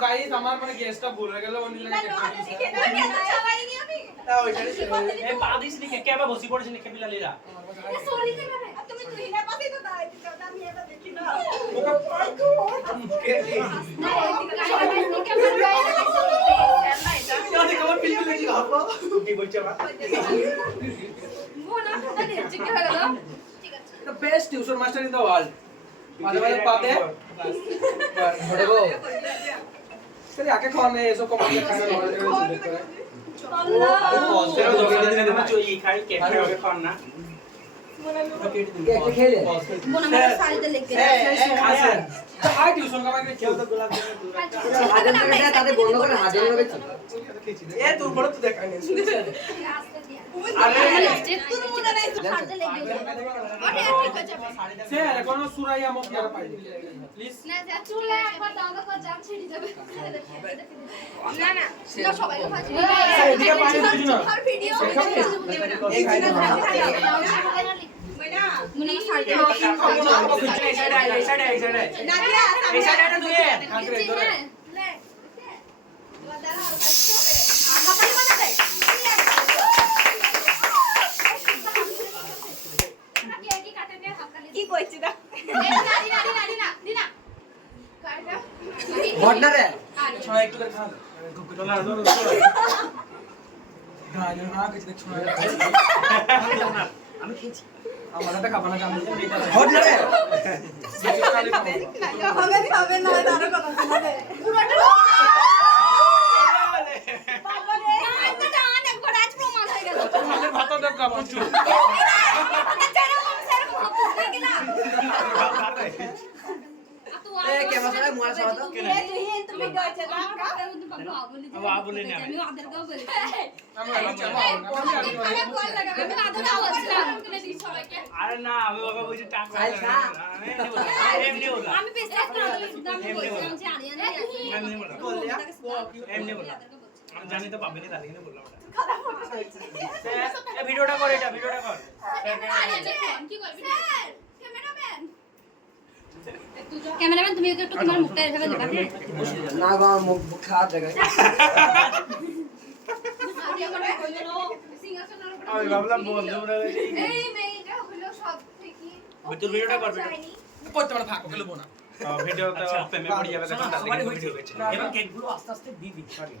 guys আমার মানে গেস্টটা ভুলে গেল অন্য জায়গায় এই পাদিস লিখে কেবা বসি পড়েছে লিখে বিলালিরা সরি তে করে তুমি তুহিনার পাশেই তো দাঁড়াইতে চাও আমি এটা দেখি না ওকে পাইকো আমি কেমন ফিল করছি আপা কি বলছ মা মোনা খাতা নিচে কি হলো ঠিক আছে এটা best tuition master in the world মাঝে মাঝে পাতে ধরবো चलिए आके कौन है ऐसा कौन है खाना वाला जो देखते हैं अल्लाह तेरा दो दिन में जो ये खाई के खाओगे कौन ना के खेले मोना मेरा साड़ी दे लेके अच्छा तो हाय ट्यूशन का मैं खेल तो गुलाब হাজার টাকা তাদের বন্ধ করে হাজার টাকা বেচো ए तू बड़ा तू देखा नहीं अरे तू मोना नहीं साड़ी दे लेके अरे ठीक हो जाবে से এখন সুরাইয়া মত ইয়ার পাই প্লিজ না যা চুলে একবার দাও তো জাম ছিড়ে যাবে না না না সবাই ফাঁসি এদিকে পানি দিবি না আর ভিডিও এই মুনি সাড়ে এই সাইডে নাদিয়া এই সাইডে দুয়ে খাকরে ধরে লে দাদা হাতাই বানা দে কি কইছি না দিনা কাটা ঘটনা রে छोड़ा एक तो कर खा चला गाने ना कुछ देख छोड़ा আমি খেয়েছি আমারটা খাবানা জানি ঘটনা রে হবে না আরো কথা শোনাবে পুরোটা বাবা রে এটা অনেক বড় আজ প্রমাণ হয়ে গেল আমাদের ভাত দাও কাপড় চুল এ কেমন করে মোরা সারা দাও তুমি কইছে না अब आप बोले ना আমি আদের গাও বলি আমি কল লাগা আমি আদের গাও বলছিলাম কিনে দিই সবাইকে আরে না আমি বাবা বুঝি টাকা এমনি বলা আমি বিশ্বাস করে আমি বলছিলাম যে আরিয়ান এমনি বলা এমনি বলা আমি জানি তো পাবেনি তাহলে কিন্তু বললাম ওটা এই ভিডিওটা কর এটা ভিডিওটা কর কি করবি স্যার ক্যামেরাম্যান ক্যামেরাম্যান তুমি একটু তোমার মুখটা এভাবে দেখাবে না গো মুখ খারাপ জায়গায় আমি ভাবলাম বন্ধু এই মেয়েটা হলো সব থেকে তোর ভিডিওটা কর করতে পারো থাকো গেলবো না ভিডিওতে প্রেমে পড়ে যাবে তখন তাহলে ভিডিও হয়েছে এবার কেকগুলো আস্তে আস্তে দিবি সরি